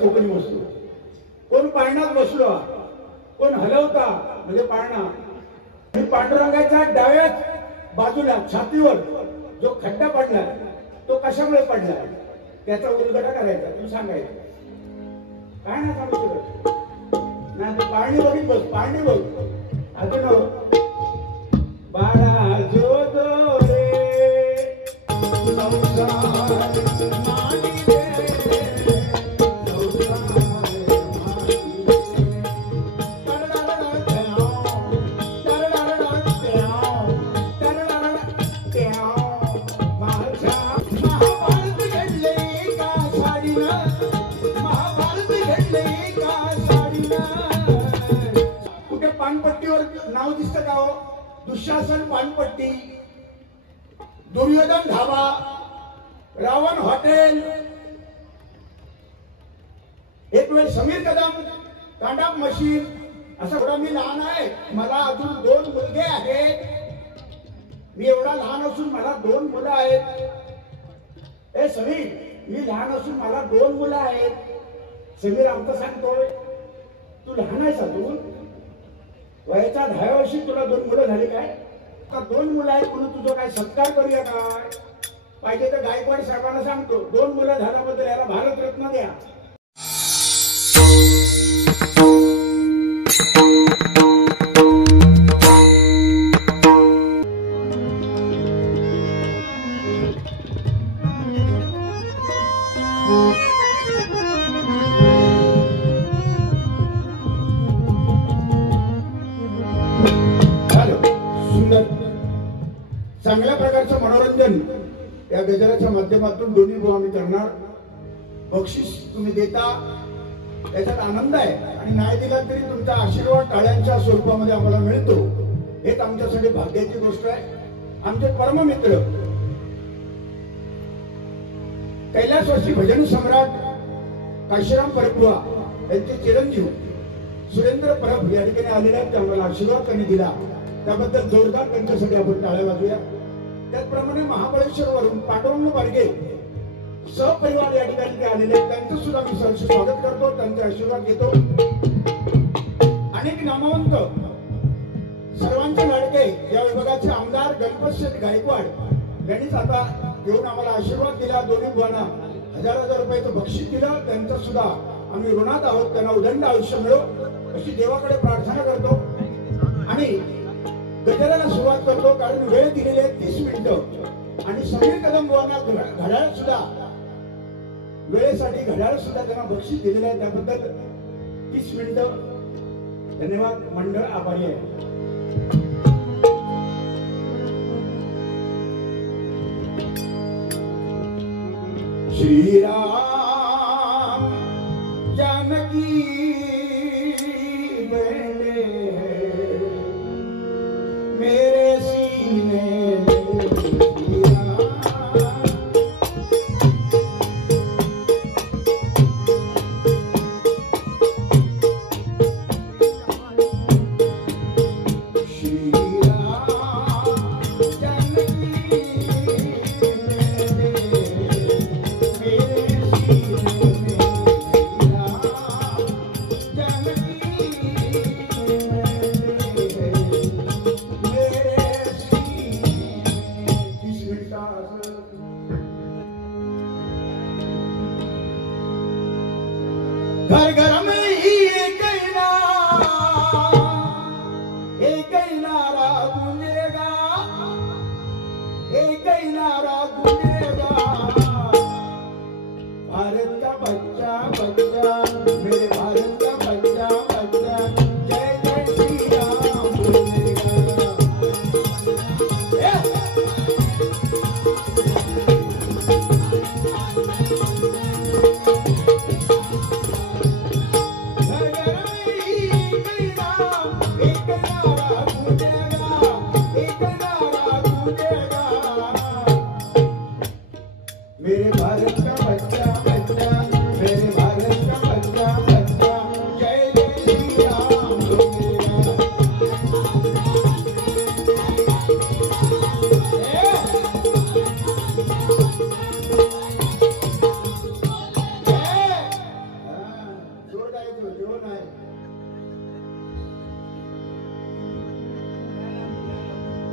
कोकणी वस्तू कोण पाळण्यात बसलो कोण हलवता म्हणजे पाळणा पांडुरंगाच्या डाव्या बाजूला छातीवर जो खड्डा पडला तो कशामुळे पडला त्याचा उलगडा करायचा तू सांगायचं काय ना सांगू शकत नाही ते पाळणी बघित बस पाळणी बघ अजून बाळा जो दो रे संसार माडी रे पानपट्टीवर नाव दिसतं का हो दुःशासन पानपट्टी दुर्योधन धाबा रावण हॉटेल एक वेळ समीर कदम कांडाप मशीन असं एवढा मी लहान आहे मला अजून 2 मुलगे आहेत मी एवढा लहान असून मला 2 मुलं आहेत ए समीर मी लहान असून मला 2 मुलं आहेत समीर आमचं सांगतोय तू लहान आहेस अजून वयाच्या 10व्या वर्षी तुला 2 मुलं झाली काय आता 2 मुलं आहेत म्हणून तुझं काय सत्कार करूया काय पाहिजे तर गायकवाड साहेबांना सांगतो 2 मुलं झाल्याबद्दल याला भारतरत्न द्या चांगल्या प्रकारचं मनोरंजन या गजराच्या माध्यमातून दोन्ही भाऊ आम्ही करणार बक्षीस तुम्ही देता याच्यात आनंद आहे आणि नाही दिला तरी तुमचा आशीर्वाद टाळ्यांच्या स्वरूपामध्ये आम्हाला मिळतो हेच आमच्यासाठी भाग्याची गोष्ट आहे आमचे परममित्र कैलासवासी भजन सम्राट काशीराम परपुआ यांचे चिरंजीव सुरेंद्र परब या ठिकाणी आलेले आहेत आम्हाला आशीर्वाद त्यांनी दिला त्याबद्दल जोरदार त्यांच्यासाठी आपण टाळ्या वाजूया त्याचप्रमाणे महाबळेश्वर वरून पांडुरंग बारगे सहपरिवार या ठिकाणी आलेले आहेत त्यांचं सुद्धा मी सहर्ष स्वागत करतो त्यांचे आशीर्वाद घेतो अनेक नामवंत सर्वांचे लाडके या विभागाचे आमदार गणपतशेठ गायकवाड यांनीच आता येऊन आम्हाला आशीर्वाद दिला दोन्ही बुवांना 1000 रुपयाचं बक्षीस दिलं त्यांचं सुद्धा आम्ही ऋणात आहोत त्यांना उदंड आयुष्य मिळो अशी देवाकडे प्रार्थना करतो आणि गजराला सुरुवात करतो कारण वेळ दिलेली आहे 30 मिनिटं आणि समीर कदम बुवांना घड्याळ सुद्धा वेळेसाठी घड्याळ सुद्धा त्यांना बक्षीस दिलेलं आहे त्याबद्दल 30 मिनिटं धन्यवाद मंडळ आभारी आहे श्रीराम जानकी मेरे सीने घर घर में एक ही नारा गूंजेगा एक ही नारा गूंजेगा भारत का बच्चा बच्चा मेरे भारत का बच्चा बच्चा जय जय श्री राम बोलेगा मेरे भारत का बच्चा बच्चा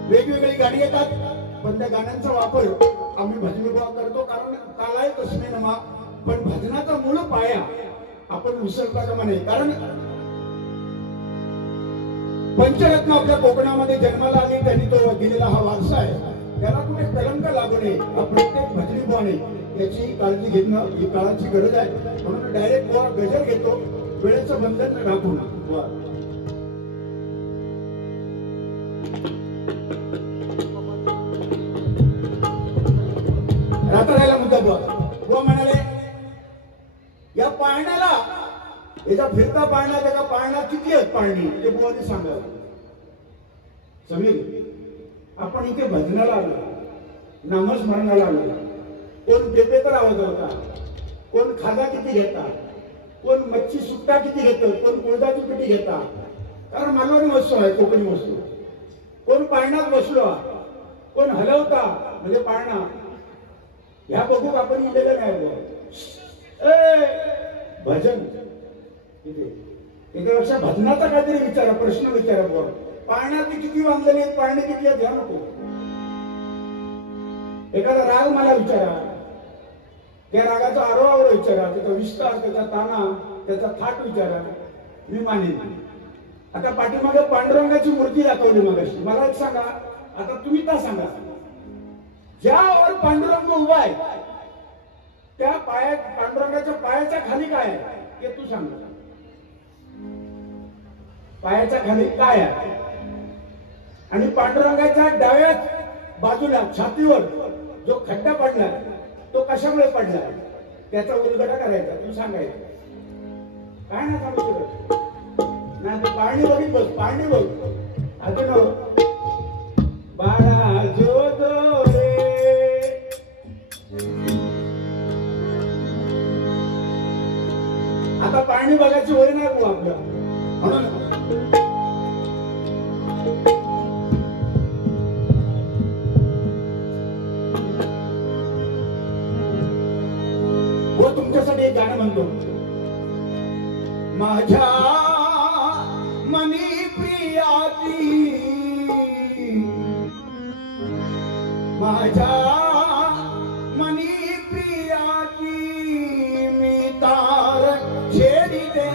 वेगवेगळी गाणी येतात, पण त्या गाण्यांचा वापर आम्ही भजनीभाव करतो, कारण कालाय तस्मै नमा, पण भजनाचा मूळ पाया आपण विसरता कामा नये. कारण पंचरत्न आपल्या कोकणामध्ये जन्माला आली, त्यांनी तो दिलेला हा वारसा आहे, त्याला कुठे कलंक लागू नये, हा प्रत्येक भजनीभावाने याची काळजी घेणं ही काळाची गरज आहे. म्हणून डायरेक्ट बुवा गजर घेतो, वेळेचं बंधन राखून. राहता मुद्दा बुवा म्हणाले, या पाळण्याला, याचा फिरता पाळणा, त्याचा पाळणा किती आहेत पाळणी ते बुवाने सांगा. समीर, आपण इथे भजनाला आलो, नामस्मरणाला आलो. कोण पेपेकर आवाज होता, कोण खाजा किती घेता, कोण मच्छी सुट्टा किती घेतं, कोण कुळदाची पिठी घेता, कारण मालवणी वस्तू आहे, कोकणी वस्तू. कोण पाळण्यात बसलो, कोण हलवता म्हणजे पाळणा, ह्या बघू आपण इलेलं नाही. भजन त्याच्यापेक्षा भजनाचा काहीतरी विचारा, प्रश्न विचारा. बुवा पाळण्यात किती बांधलेले आहेत, पाळणे किती आहेत, घ्या नको. एखादा राग मला विचारा, त्या रागाचा आरोहावर विचारा, त्याचा विस्तार, त्याचा ताना, त्याचा थाट विचारा, मी मानेन. आता पाठीमागे पांडुरंगाची मूर्ती दाखवली मगाशी, मला एक सांगा, आता तुम्ही का सांगा, ज्यावर पांडुरंग उभा आहे त्या पांडुरंगाच्या पायाच्या खाली काय आहे ते तू सांग. पायाच्या खाली काय आहे? आणि पांडुरंगाच्या डाव्या बाजूला छातीवर जो खड्डा पडला तो कशामुळे पडला, त्याचा उलगडा करायचा, तू सांगायचं. काय ना सांगू शकत ना, ते पाळणी बघित बस, पाळणी बघ. अजून बाळा जो जो रे, आता पाळणी बघायची वय नाही भाऊ आपलं. म्हणून हो तुमच्यासाठी एक गाणं म्हणतो. माझ्या मनी प्रियाची, माझ्या मनी प्रियाची मी तार छेडी दे,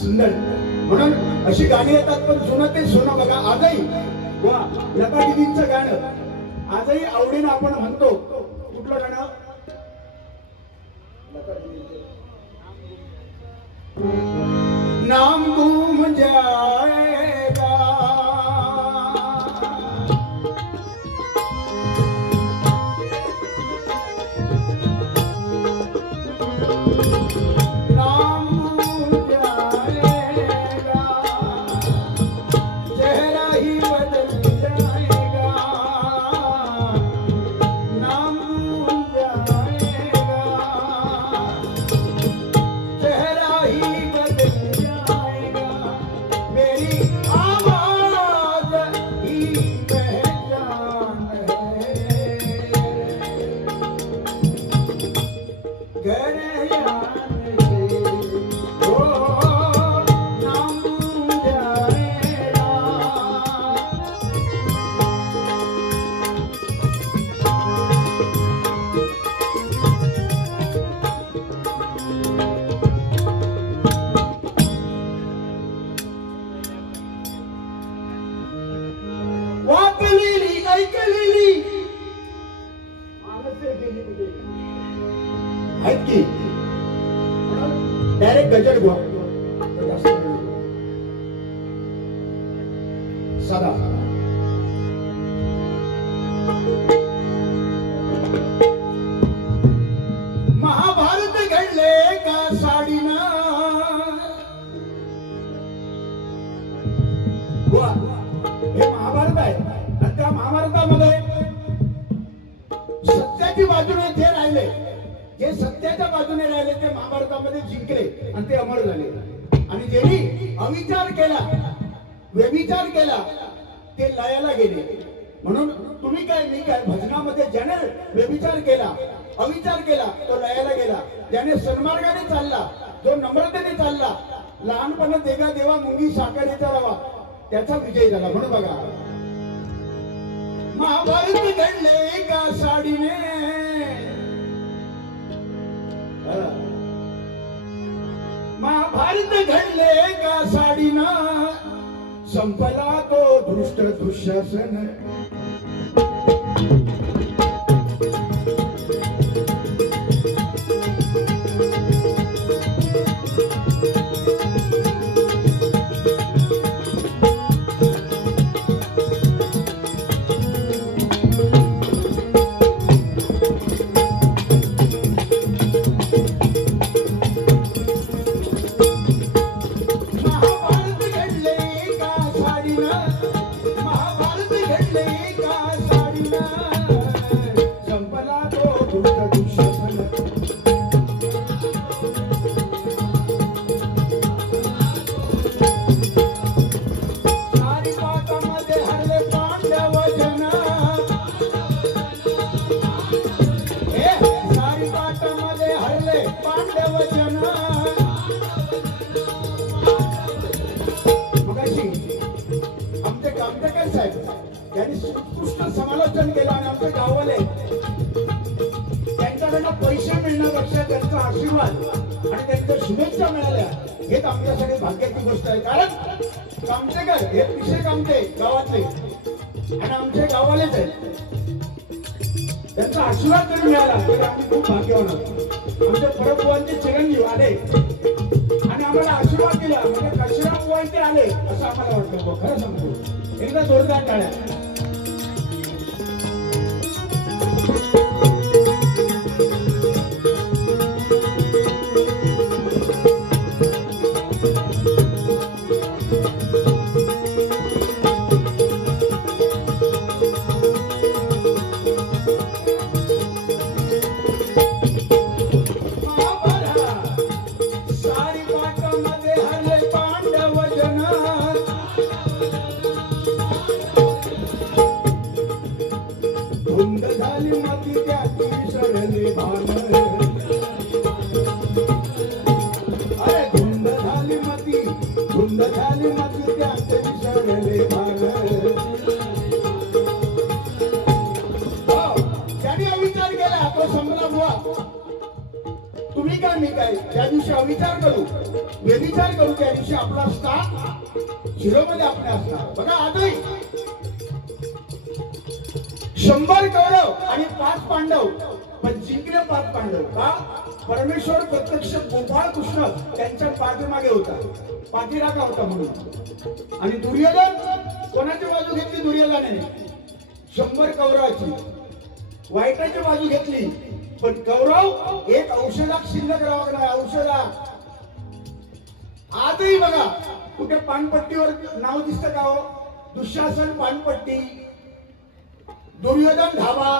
सुंदर. म्हणून अशी गाणी येतात, पण जुनं ते जुनं बघा. आजही वा लता दिदींचं गाणं आजही आवडीनं आपण म्हणतो. कुठलं गाणं? नाम घूम जाएगा, आहेत की गजर बुवा जास्त सदा महाभारत घडले का साडीना हे महाभारत आहे आणि त्या महाभारतामध्ये सत्याची बाजूने जे राहिले जे सत्याच्या बाजूने राहिले ते महाभारतामध्ये जिंकले आणि ते अमर झाले आणि ज्यांनी अविचार केला व्यभिचार केला ते लयाला गेले म्हणून तुम्ही काय मी काय भजनामध्ये ज्याने व्यभिचार केला अविचार केला तो लयाला गेला ज्याने सन्मार्गाने चालला जो नम्रतेने चालला लहानपणा देगा देवा मुंगी साखरेचा रवा त्याचा विजय झाला म्हणून बघा महाभारत घडले का साडीने महाभारत घडले का साडीना संपला तो दृष्ट दुःशासन त्यांनी उत्कृष्ट समालोचन केलं आणि आमच्या गावाले त्यांच्याकडनं पैसे मिळण्यापेक्षा त्यांचा आशीर्वाद आणि त्यांच्या शुभेच्छा मिळाल्या हेच आमच्यासाठी भाग्याची गोष्ट आहे कारण कामतेकर हे पिशे कामते गावातले आणि आमच्या गावालेच आहेत त्यांचा आशीर्वाद जरी मिळाला तरी आम्ही खूप भाग्यवान आहोत आमच्या परमभुवांचे चिरंजीव आले आणि आम्हाला आशीर्वाद दिला म्हणजे काशीराम बुवांचे आले असं आम्हाला वाटतं खरं सांगतो एकदा जोरदार टाळ्या तुम्ही काय मी काय त्या दिवशी अविचार करू व्यभिचार करू त्या दिवशी आपला स्थान झिरोमध्ये आपल्या असणार बघा आजही 100 कौरव आणि 5 पांडव पण जिंकले 5 पांडव का परमेश्वर प्रत्यक्ष गोपाळ कृष्ण त्यांच्या पाठीमागे होता पाठीराखा होता म्हणून आणि दुर्योधन कोणाची बाजू घेतली दुर्योधनाने 100 कौरवाची वाईटाची बाजू घेतली पण कौरव एक औषधात शिल्लक राहावं नाही औषधा आजही बघा कुठे पानपट्टीवर नाव दिसतं का हो दुःशासन पानपट्टी दुर्योधन ढाबा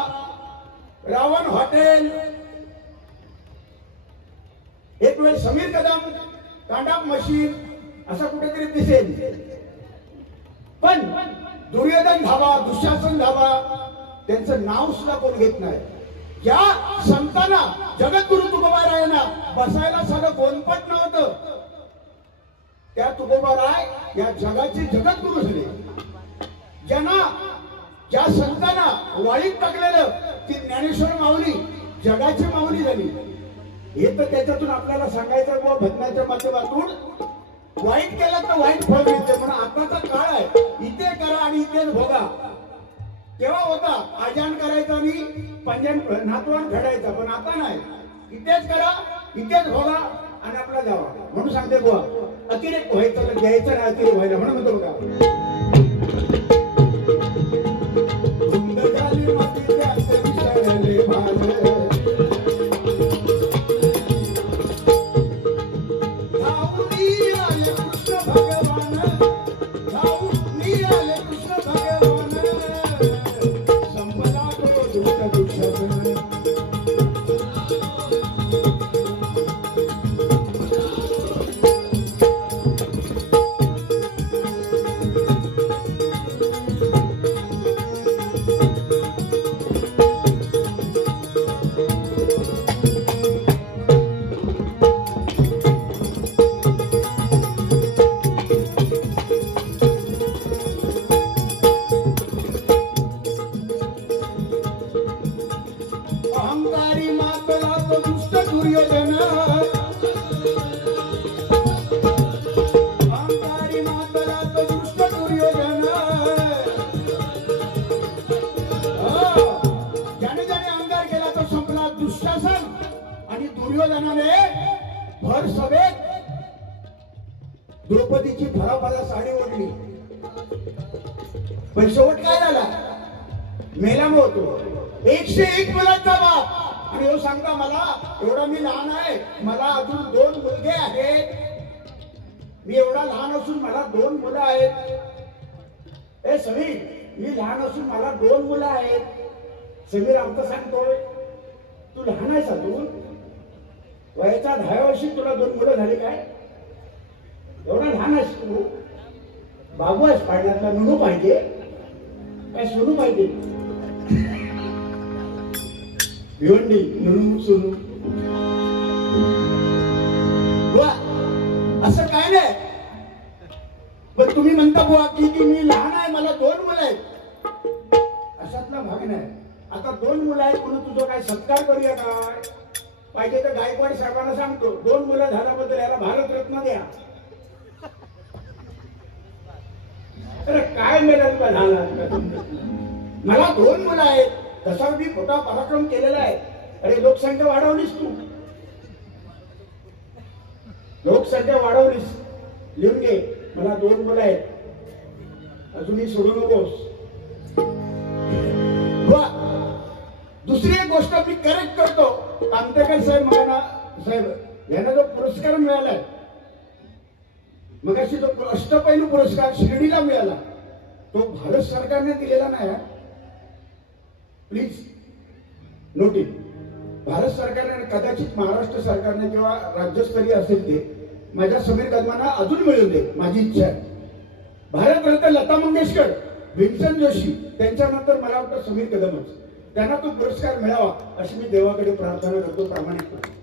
रावण हॉटेल एक वेळ समीर कदम कांडाप मशीन असं कुठेतरी दिसेल पण दुर्योधन धाबा दुःशासन धाबा त्यांचं नाव सुद्धा कोण घेत नाही या संतांना जगद्गुरु तुकोबारायांना बसायला साधं गोनपट नव्हतं त्या तुकोबाराय या जगाचे जगद्गुरु झाले ज्यांना ज्या संतांना वाळीत टाकलेलं ती ज्ञानेश्वर माऊली जगाची माऊली झाली हे तर त्याच्यातून आपल्याला सांगायचं बुवा भजनाच्या माध्यमातून वाईट केलं तर वाईट फळ मिळते म्हणून आताचा काळ आहे इथे करा आणि इथेच भोगा तेव्हा होता आजान करायचा आणि पंजन नातवण घडायचा पण आता नाही इथेच करा इथेच भोगा आणि आपला जावा म्हणून सांगते बुवा अतिरेक व्हायचं तर द्यायचं नाही अतिरेक व्हायला म्हणून म्हणतो का धुंद झाली माती त्यात विसरले भान अहंकारी मातला तो दुष्ट दुर्योधन अहंकारी मातला तो दुष्ट दुर्योधन ज्याने ज्याने अहंकार केला तो संपला दुःशासन आणि दुर्योधनाने भर सभेत द्रौपदीची भराभरा साडी ओढली पण शेवट काय झाला मेला होतो 101 मुलांचा बाप आणि तो सांगता मला एवढा मी लहान आहे मला अजून 2 मुलगे आहेत मी एवढा लहान असून मला 2 मुलं आहेत ए समीर मी लहान असून मला 2 मुलं आहेत समीर आमचं सांगतोय तू लहान आहेस अजून वयाच्या 10व्या वर्षी तुला 2 मुलं झाली काय एवढा लहान आहेस तू बाबू आहेस पाण्यातला नुनू पाहिजे काय सोनू पाहिजे भिवंडी नुनू सोनू असं काय नाही पण तुम्ही म्हणता बुवा की मी लहान आहे मला 2 मुलं आहेत अशातला भाग नाही आता 2 मुलं आहेत म्हणून तुझं काय सत्कार करूया काय पाहिजे तर गायकवाड साहेबांना सांगतो 2 मुलं झाल्याबद्दल याला भारतरत्न द्या अरे काय मिळालं का झाला मला 2 मुलं आहेत तसा मी खोटा पराक्रम केलेला आहे अरे लोकसंख्या वाढवलीस तू लोकसंख्या वाढवलीस लिहून घे मला 2 मुलं आहेत अजूनही सोडू नकोस दुसरी एक गोष्ट मी करेक्ट करतो कामतेकर साहेब मला साहेब यांना जो पुरस्कार मिळालाय मग अशी जो अष्टपैलू पुरस्कार शिर्डीला मिळाला तो भारत सरकारने दिलेला नाही प्लीज नोटीस भारत सरकारने कदाचित महाराष्ट्र सरकारने किंवा राज्यस्तरीय असेल ते माझ्या समीर कदमांना अजून मिळून दे माझी इच्छा आहे भारतरत्न लता मंगेशकर भीमसेन जोशी त्यांच्यानंतर मला वाटतं समीर कदमच त्यांना तो पुरस्कार मिळावा अशी मी देवाकडे प्रार्थना करतो प्रामाणिकपणे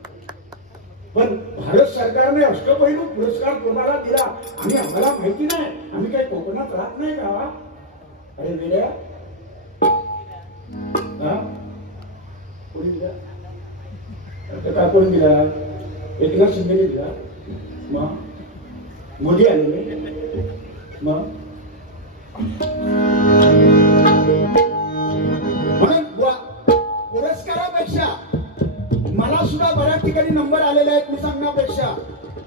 पण भारत सरकारने अष्टपैलू पुरस्कार कोणाला दिला आणि आम्हाला माहिती नाही आम्ही काही कोकणात राहत नाही का अरे वेड्या कोणी दिला का कोणी दिला एकनाथ शिंदेने दिला मग मोदी आलेले मग म्हणून पुरस्कारापेक्षा मला सुद्धा बऱ्याच ठिकाणी नंबर आलेले आहेत मी सांगण्यापेक्षा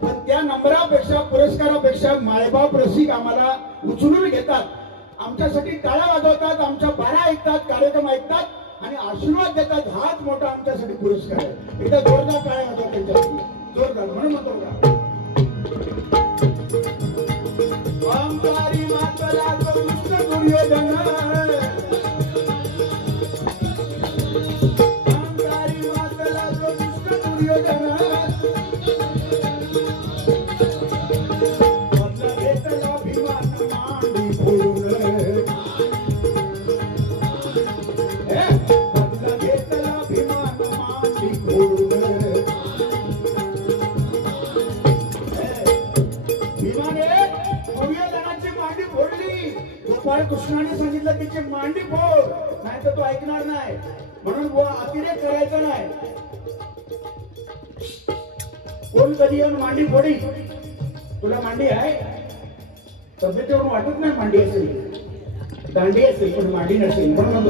पण त्या नंबरापेक्षा पुरस्कारापेक्षा मायबाप रसिक आम्हाला उचलून घेतात आमच्यासाठी टाळ्या वाजवतात आमच्या बारा ऐकतात कार्यक्रम ऐकतात आणि आशीर्वाद देतात हाच मोठा आमच्यासाठी पुरस्कार आहे एकदा जोरदार टाळ्या वाजवतात त्यांच्यासाठी जोरदार म्हणून म्हणतो का अहंकारी मातला तो दुष्ट दुर्योधन अहंकारी मातला तो दुष्ट दुर्योधन बदला घेतला अभिमान मांडी फोडून बदला घेतला अभिमान मांडी फोडून गोपाळ कृष्णाने सांगितलं त्याची मांडी फोड नाही तर तो ऐकणार नाही म्हणून अतिरेक करायचा नाही कोण कधी येऊन मांडी फोडी तुला मांडी आहे तब्येतीवरून वाटत नाही मांडी असेल दांडी असेल पण मांडी नसेल म्हणून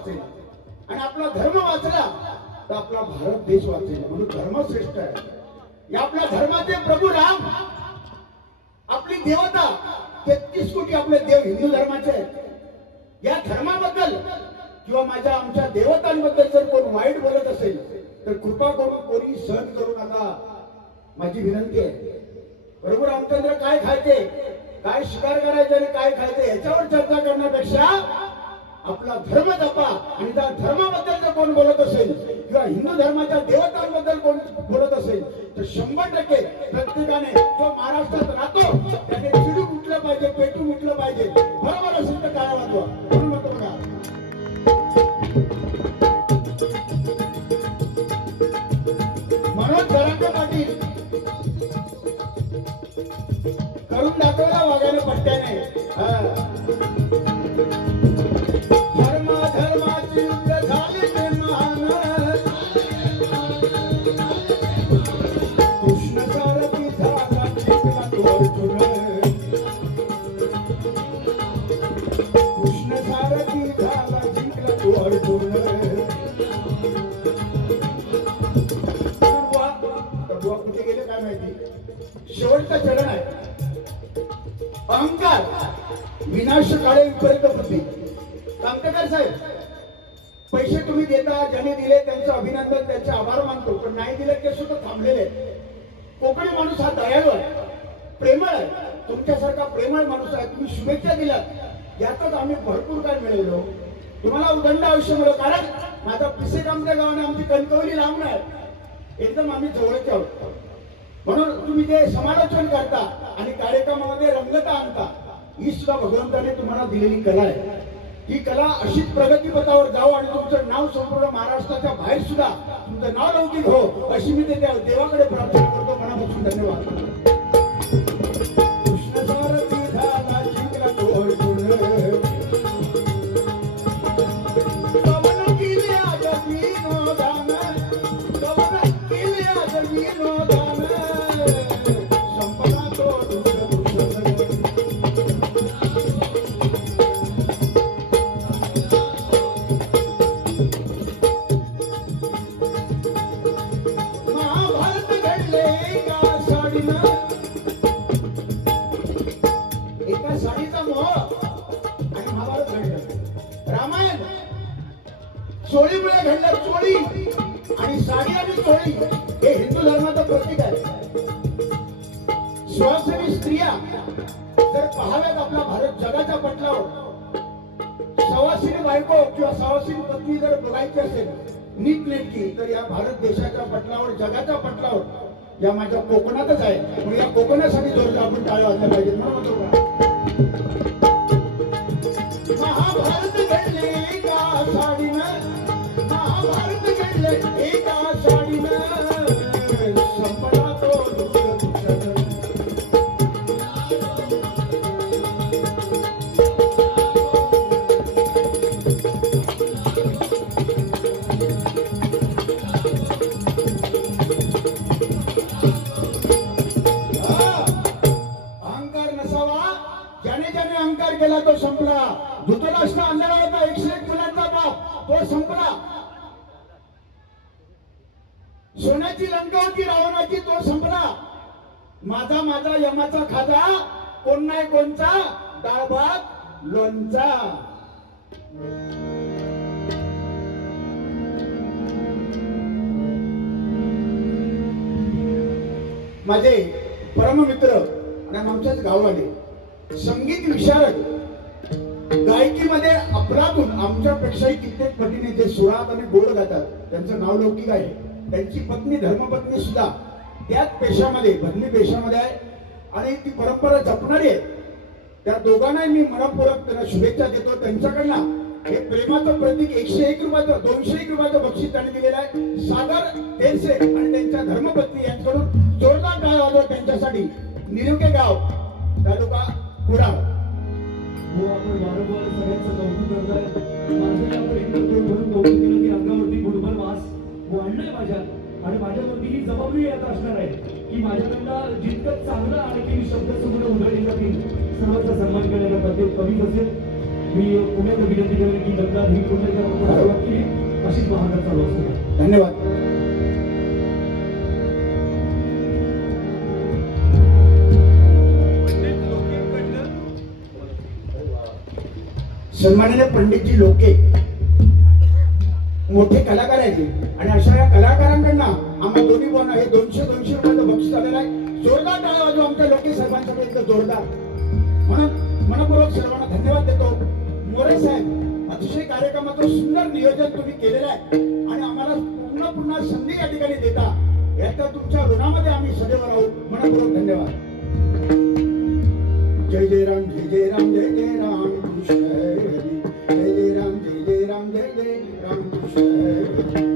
वाचेल आणि आपला धर्म वाचला तर आपला भारत देश वाचेल. म्हणून धर्म श्रेष्ठ आहे. या आपल्या धर्माचे प्रभू राम, आपली देवता, 33 कोटी आपले देव हिंदू धर्माचे आहेत. या धर्माबद्दल किंवा माझ्या आमच्या देवतांबद्दल जर कोण वाईट बोलत असेल तर कृपा करून कोणी सहन करू नका, माझी विनंती आहे. प्रभू रामचंद्र काय खायचे, काय शिकार करायचे आणि काय खायचे याच्यावर चर्चा करण्यापेक्षा आपला धर्म जपा. आणि त्या धर्माबद्दल जर कोण बोलत असेल किंवा हिंदू धर्माच्या देवतांबद्दल कोण बोलत असेल तर 100% प्रत्येकाने जो महाराष्ट्रात राहतो त्याने चिडू उठलं पाहिजे, पेटू उठलं पाहिजे. बरोबर असेल तर काय वाजवा. म्हणून म्हणतो बघा, मनोज जरांगे पाटील करून दाखवला वाघाने पट्ट्याने. धर्माची युद्ध झाली ते महान, कृष्ण सारथी झाला जिंकला तो अर्जुन, कृष्ण सारथी झाला जिंकला तो अर्जुन. बुवा कुठे गेले काय माहिती. शेवटचं चरण आहे, अहंकार विनाश काळे विपरीत बुद्धी. कामतेकर साहेब, पैसे तुम्ही देता, ज्याने दिले त्यांचं अभिनंदन, त्यांचे आभार मानतो, पण नाही दिले ते सुद्धा थांबलेले. कोकणी माणूस हा दयाळू आहे, प्रेमळ आहे. तुमच्यासारखा प्रेमळ माणूस आहे. तुम्ही शुभेच्छा दिल्यात यातच आम्ही भरपूर काय मिळवलो. तुम्हाला उदंड आयुष्य मिळव. कारण माझा पिसे कामत्या गावाने आमची कणकवली लांब नाही, एकदम आम्ही जवळचे आहोत. म्हणून तुम्ही जे समालोचन करता आणि कार्यक्रमामध्ये रंगता आणता, ही सुद्धा भगवंताने तुम्हाला दिलेली कला आहे. ही कला अशीच प्रगतीपथावर जाओ आणि तुमचं नाव संपूर्ण महाराष्ट्राच्या बाहेर सुद्धा तुमचं नाव लौकिक हो, अशी मी ते देवाकडे प्रार्थना करतो. मनापासून धन्यवाद. कृष्ण सारथी झाला जिंकला तो अर्जुन, कवन केले आज विनोदान, कवन केले आज विनोदान, संपला तो एका साडीचा मोह आणि महाभारत घडलं. रामायण चोळीमुळे घडलं. चोळी आणि साडी आणि चोळी हे हिंदू धर्माचं प्रतीक आहे. सुवासिनी स्त्रिया जर पाहाव्यात आपला भारत जगाच्या पटलावर, सवासिनी बायको किंवा सवासिनी पत्नी जर बघायची असेल नीट नेटकी, तर या भारत देशाच्या पटलावर, जगाच्या पटलावर या माझ्या कोकणातच आहे. म्हणून या कोकणासाठी जोरदार आपण टाळ्या वाजल्या पाहिजे. महाभारत घडले एका साडीनं, महाभारत घडले एका साडीनं, संपला तो केला तो संपला. धृतराष्ट्र अंधारा होता, 101 मुलांचा बाप, तो संपला. सोन्याची लंका होती रावणाची, तो संपला. माझा माझा यमाचा खाजा, कोण नाही कोणचा, डाळ भात लोणचा. माझे परममित्र आणि आमच्याच गावाले संगीत विशारद, गायकीमध्ये अफलातून आमच्यापेक्षाही कित्येक पटीने जे सुरात आणि गोड गातात, त्यांचं नाव लौकिक आहे. त्यांची पत्नी, धर्मपत्नी सुद्धा त्याच पेशामध्ये, भजनी पेशामध्ये आहे आणि ती परंपरा जपणारी आहे. त्या दोघांनाही मी मनपूर्वक त्यांना शुभेच्छा देतो. त्यांच्याकडनं हे प्रेमाचं प्रतीक 101 रुपयाचं, 201 रुपयाचं बक्षीस त्यांनी दिलेलं आहे. सागर तेलसे आणि त्यांच्या धर्मपत्नी यांच्याकडून जोरदार टाळ्या वाजवा त्यांच्यासाठी. निरुके गाव, तालुका कुडाळ. हो, आपण वारंवार सगळ्यांचं कौतुक करताय. माझं आपण एकत्र म्हणून कौतुक केलं की अंगावरती गुडभर वास वाढलाय माझ्या, आणि माझ्यावरती ही जबाबदारी आता असणार आहे की माझ्याकडनं जितकं चांगलं आणखी शब्द समोर उधळले जातील सर्वांचा सन्मान करण्याचा प्रत्येक कवी असेल मी पुण्याला विनंती करेन की गंगा ही पुण्याच्या अशीच महाराज चालू असते. धन्यवाद. सन्माननीय पंडितजी लोके मोठे कलाकार आहेत आणि अशा या कलाकारांकडनं आम्हाला दोन्ही बोलणं हे 200 रुपयाचं बक्षीस आलेलं आहे. जोरदार टाळ्या वाजवा आमच्या लोके साहेबांसाठी इतकं जोरदार. म्हणून मनपूर्वक सर्वांना धन्यवाद देतो. मोरे साहेब अतिशय कार्यक्रमाचं सुंदर नियोजन तुम्ही केलेलं आहे आणि आम्हाला पुन्हा संधी या ठिकाणी देता याच्या तुमच्या ऋणामध्ये आम्ही सदैव राहू. मनपूर्वक धन्यवाद. जय जय राम जय जय राम जय जय राम कृष्ण हरी. जय जय राम जय जय राम जय जय राम कृष्ण हरी.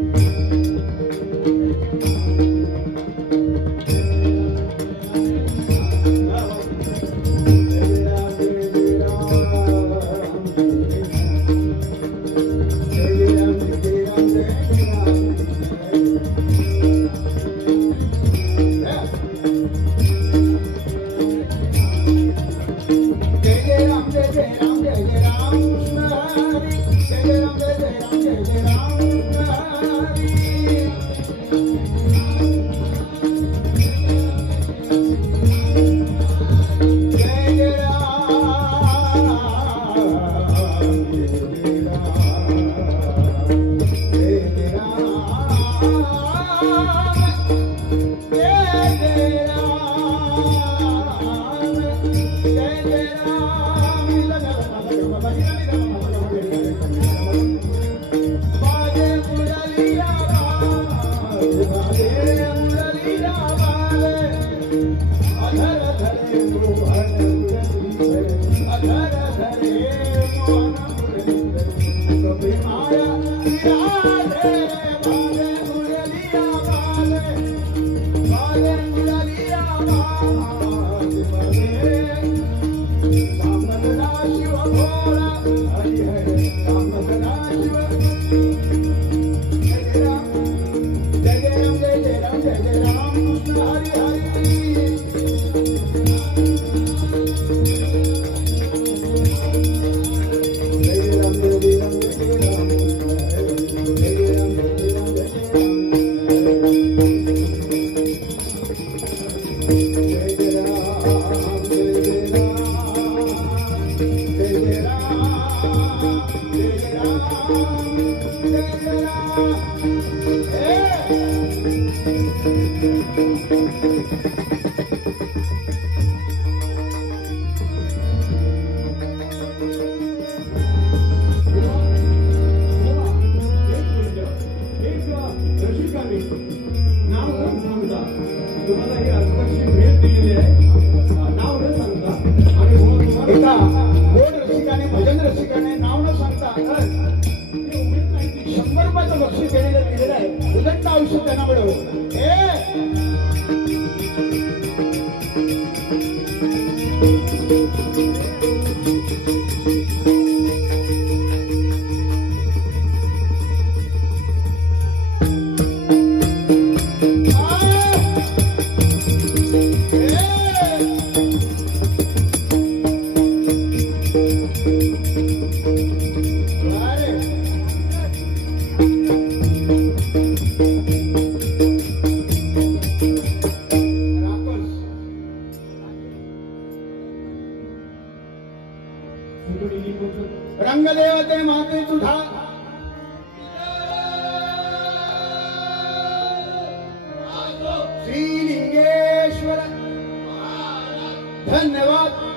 रंगदेवते माते तुझा श्रीलिंगेश्वर धन्यवाद.